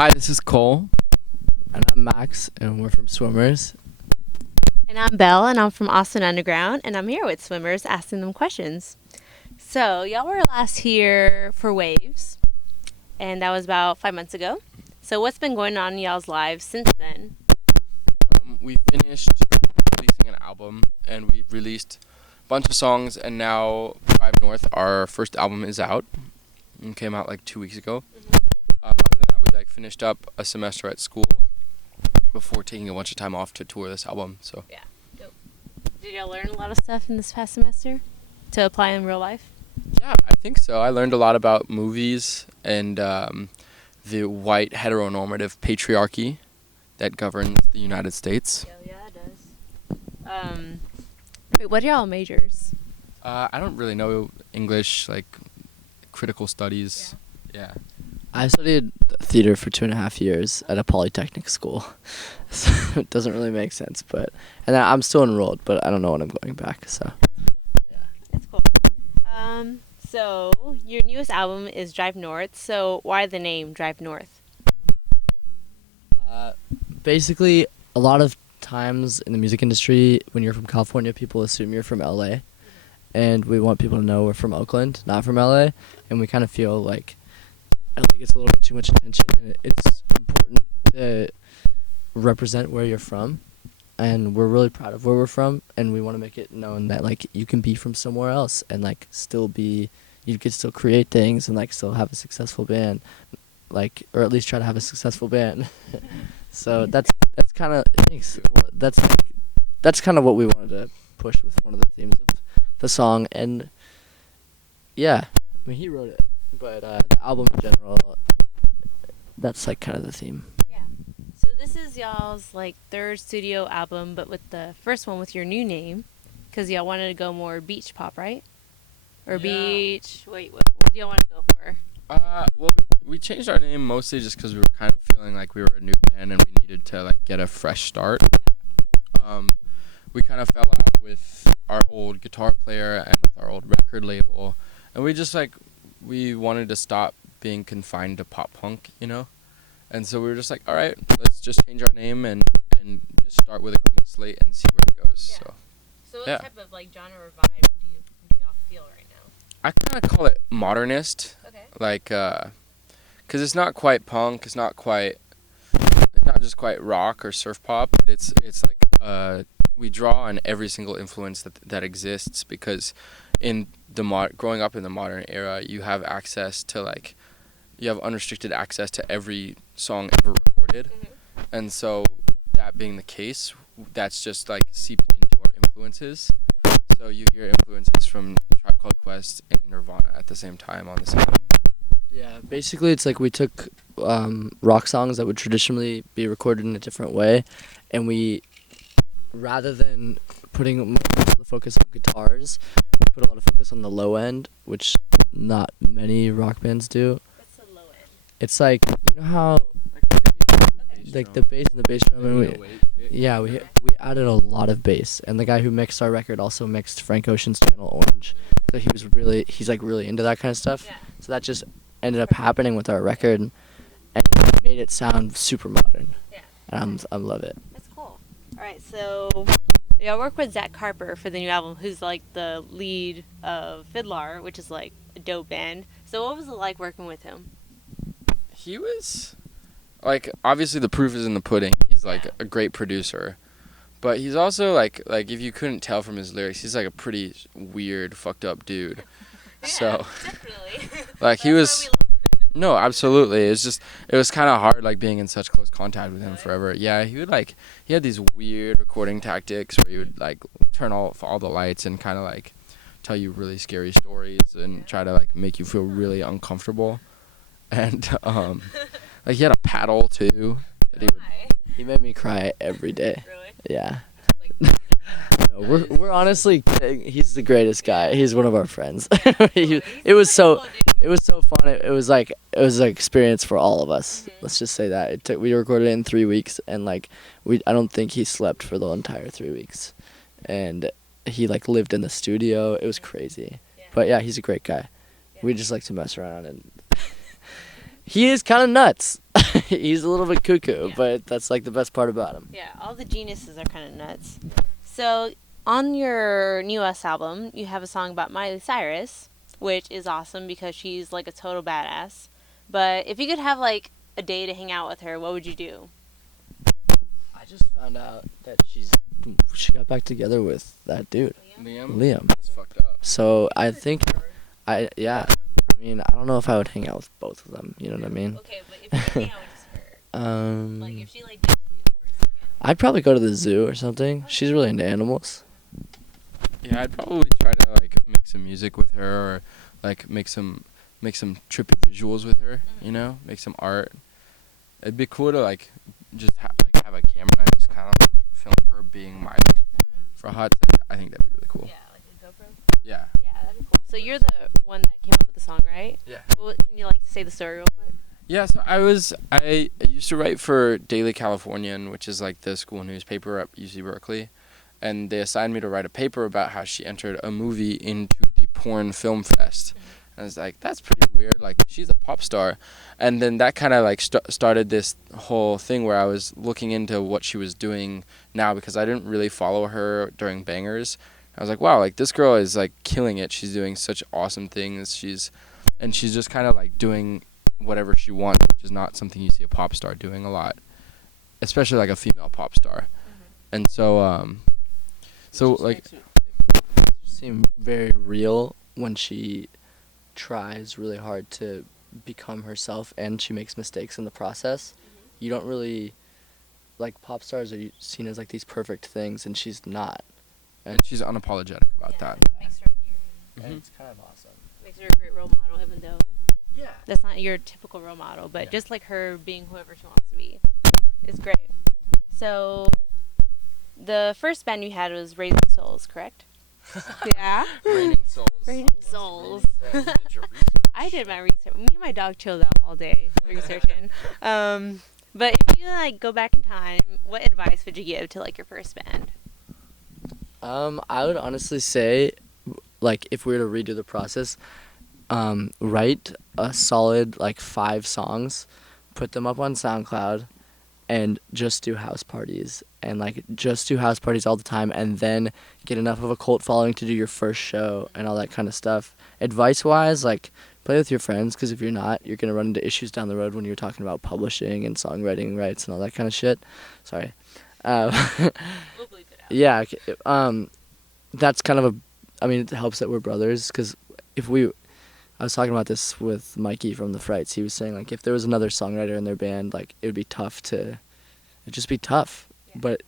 Hi, this is Cole. And I'm Max, and we're from Swimmers. And I'm Belle, and I'm from Austin Underground, and I'm here with Swimmers asking them questions. So, y'all were last here for Waves, and that was about 5 months ago. So, what's been going on in y'all's lives since then? We finished releasing an album, and we've released a bunch of songs, and now Drive North, our first album, is out. And came out like 2 weeks ago. Other than that, we finished up a semester at school before taking a bunch of time off to tour this album. So Yeah. Dope. Did y'all learn a lot of stuff in this past semester to apply in real life? yeah, I think so. I learned a lot about movies and the white heteronormative patriarchy that governs the United States. Yeah, it does. Wait, what are y'all majors? I don't really know English, critical studies. Yeah. I studied theater for 2.5 years at a polytechnic school, so it doesn't really make sense. And I'm still enrolled, but I don't know when I'm going back. So, Yeah, it's cool. So your newest album is Drive North. So why the name Drive North? basically, a lot of times in the music industry, when you're from California, people assume you're from LA, and we want people to know we're from Oakland, not from LA, and we kind of feel like LA gets a little bit too much attention, and it's important to represent where you're from, and we're really proud of where we're from, and we want to make it known that you can be from somewhere else and you can still create things and still have a successful band, or at least try to have a successful band. So that's kind of that's kind of what we wanted to push with one of the themes of the song, and yeah, I mean he wrote it. But the album in general, that's kind of the theme. Yeah. So this is y'all's third studio album, but with the first one with your new name, because y'all wanted to go more beach pop, right? Or beach. Wait, what do y'all want to go for? Well, we changed our name mostly just because we were kind of feeling like we were a new band and we needed to get a fresh start. We kind of fell out with our old guitar player and with our old record label, and we just we wanted to stop being confined to pop punk, and so we were just like, all right, let's just change our name and just start with a clean slate and see where it goes. Yeah. So what Yeah. type of genre or vibe do y'all feel right now? I kind of call it modernist. Okay. Because it's not quite punk, it's not just quite rock or surf pop, but it's we draw on every single influence that exists, because in growing up in the modern era, you have access to you have unrestricted access to every song ever recorded, and so that being the case, that's just seeped into our influences. So you hear influences from Tribe Called Quest and Nirvana at the same time on this album. Yeah, basically it's we took rock songs that would traditionally be recorded in a different way, and we, rather than putting most of the focus on guitars, we put a lot of focus on the low end, which not many rock bands do. What's the low end? It's you know how the bass and the bass drum, and we added a lot of bass, and the guy who mixed our record also mixed Frank Ocean's Channel Orange, so he's really into that kind of stuff. Yeah. So that just ended up happening with our record, and it made it sound super modern. Yeah. And I love it. That's cool. All right, so y'all work with Zack Carper for the new album, who's the lead of Fiddler, which is a dope band. So what was it like working with him? He was obviously the proof is in the pudding. He's a great producer, but he's also if you couldn't tell from his lyrics, he's a pretty weird, fucked up dude. Yeah, So definitely. he was. No, absolutely. It was kind of hard being in such close contact with him forever. Yeah, he would he had these weird recording tactics where he would turn off all the lights and kind of tell you really scary stories and try to make you feel really uncomfortable. And he had a paddle too. He made me cry every day. Really? Yeah. No, we're honestly kidding. He's the greatest guy. He's one of our friends. It was so fun. It was an experience for all of us. Let's just say that we recorded it in 3 weeks, and I don't think he slept for the entire 3 weeks, and he lived in the studio. It was crazy. But yeah, he's a great guy. We just like to mess around, and he is kind of nuts. He's a little bit cuckoo, Yeah. but that's like the best part about him. Yeah, all the geniuses are kind of nuts. So, on your newest album, you have a song about Miley Cyrus, which is awesome because she's like a total badass. But if you could have like a day to hang out with her, what would you do? I just found out that she got back together with that dude, Liam. That's fucked up. So I think, I mean, I don't know if I would hang out with both of them. You know what I mean? Okay, but if you could hang out with just her, like if she like ditched Liam for a second. I'd probably go to the zoo or something. She's really into animals. Yeah, I'd probably try to like make some music with her, or like make some trippy visuals with her. You know, make some art. It'd be cool to like just have a camera and just kind of like film her being Miley for a hot sec. I think that'd be really cool. Yeah, like a GoPro. Yeah. Yeah, that'd be cool. So you're the one that came up with the song, right? Yeah. Well, can you like say the story real quick? Yeah, so I used to write for Daily Californian, which is like the school newspaper at UC Berkeley, and they assigned me to write a paper about how she entered a movie into the porn film fest. And I was like, that's pretty weird. Like, she's a pop star. And then that kind of like started this whole thing where I was looking into what she was doing now, because I didn't really follow her during Bangers. I was like, wow, like this girl is like killing it. She's doing such awesome things. She's just kind of like doing whatever she wants, which is not something you see a pop star doing a lot, especially like a female pop star. And so like, It seems very real when she tries really hard to become herself and she makes mistakes in the process. You don't really, like, pop stars are seen as like these perfect things, and she's not. and she's unapologetic about that. It makes her endearing. Mhm. It's kind of awesome. Makes her a great role model, even though Yeah. that's not your typical role model, but Yeah. just like her being whoever she wants to be. It's great. So, the first band you had was Raising Souls, correct? Yeah. Raining Souls. Raining Souls. You did your research. I did my research. Me and my dog chilled out all day researching. But if you like go back in time, what advice would you give to like your first band? I would honestly say, like, if we were to redo the process, write a solid like 5 songs, put them up on SoundCloud, and just do house parties, and like just do house parties all the time, and then get enough of a cult following to do your first show and all that kind of stuff. Advice wise, like, play with your friends, because if you're not, you're gonna run into issues down the road when you're talking about publishing and songwriting rights and all that kind of shit. Sorry. We'll bleep it out. Yeah. Okay, that's kind of I mean, it helps that we're brothers, because I was talking about this with Mikey from the Frights. He was saying, like, if there was another songwriter in their band, like, it'd just be tough. Yeah. But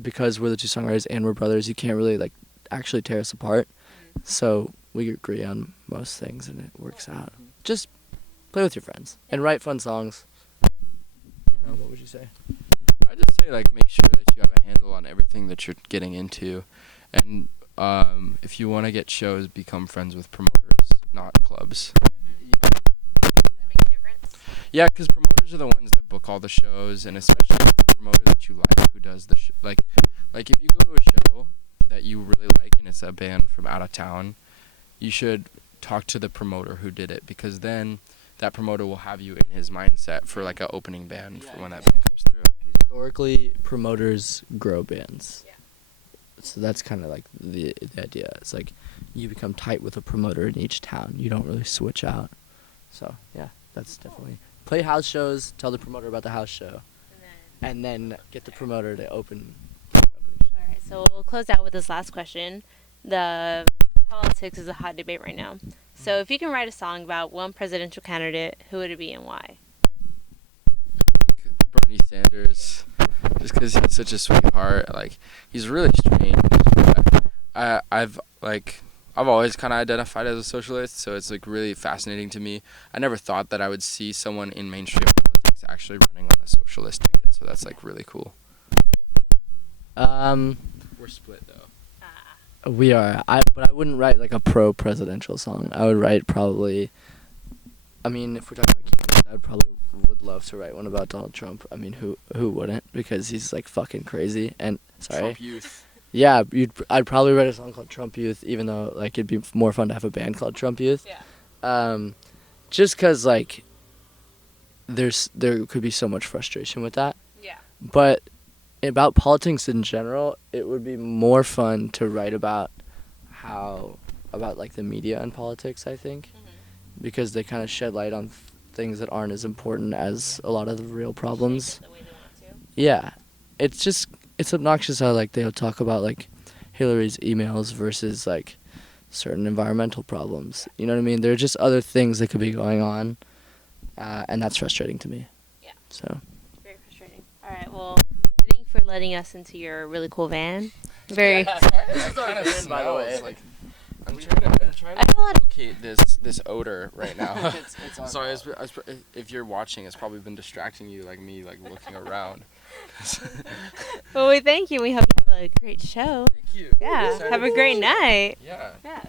because we're the 2 songwriters and we're brothers, you can't really, like, actually tear us apart. So we agree on most things, and it works out. Just play with your friends and write fun songs. What would you say? I just say, like, make sure that you have a handle on everything that you're getting into, and if you want to get shows, become friends with promoters, not clubs. Does it make a difference? Yeah, because promoters are the ones that book all the shows, and especially if the promoter that you like who does the like if you go to a show that you really like and it's a band from out of town, you should talk to the promoter who did it, because then that promoter will have you in his mindset for like a opening band for when that band comes through. Historically, promoters grow bands. Yeah. So that's kind of like the idea. It's like you become tight with a promoter in each town. You don't really switch out. So, yeah, that's definitely... Play house shows, tell the promoter about the house show, and then get the promoter to open. Alright, so we'll close out with this last question. The politics is a hot debate right now. So if you can write a song about one presidential candidate, who would it be and why? I think Bernie Sanders, just because he's such a sweetheart. Like, he's really strange. I've always kind of identified as a socialist, so it's like really fascinating to me. I never thought that I would see someone in mainstream politics actually running on a socialist ticket, so that's like really cool. We're split though. We are. But I wouldn't write like a pro-presidential song. I would write probably... I mean, if we're talking about candidates, I would love to write one about Donald Trump. I mean, who wouldn't? Because he's like fucking crazy. And sorry. Trump youth. Yeah, I'd probably write a song called Trump Youth, even though like it'd be more fun to have a band called Trump Youth. Yeah. Just 'cause like there could be so much frustration with that. Yeah. But about politics in general, it would be more fun to write about like the media and politics, I think, because they kind of shed light on things that aren't as important as a lot of the real problems. The way they want to. Yeah, it's obnoxious how like they'll talk about like Hillary's emails versus like certain environmental problems. You know what I mean? There are just other things that could be going on, and that's frustrating to me. Yeah. So. Very frustrating. All right. Well, thank you for letting us into your really cool van. Very. This kind of smells like. I'm trying I to don't want locate this odor right now. Sorry, if you're watching, it's probably been distracting you, like me, like looking around. Well, we thank you. We hope you have a great show. Thank you. Yeah. Have a great night. Yeah. Yeah.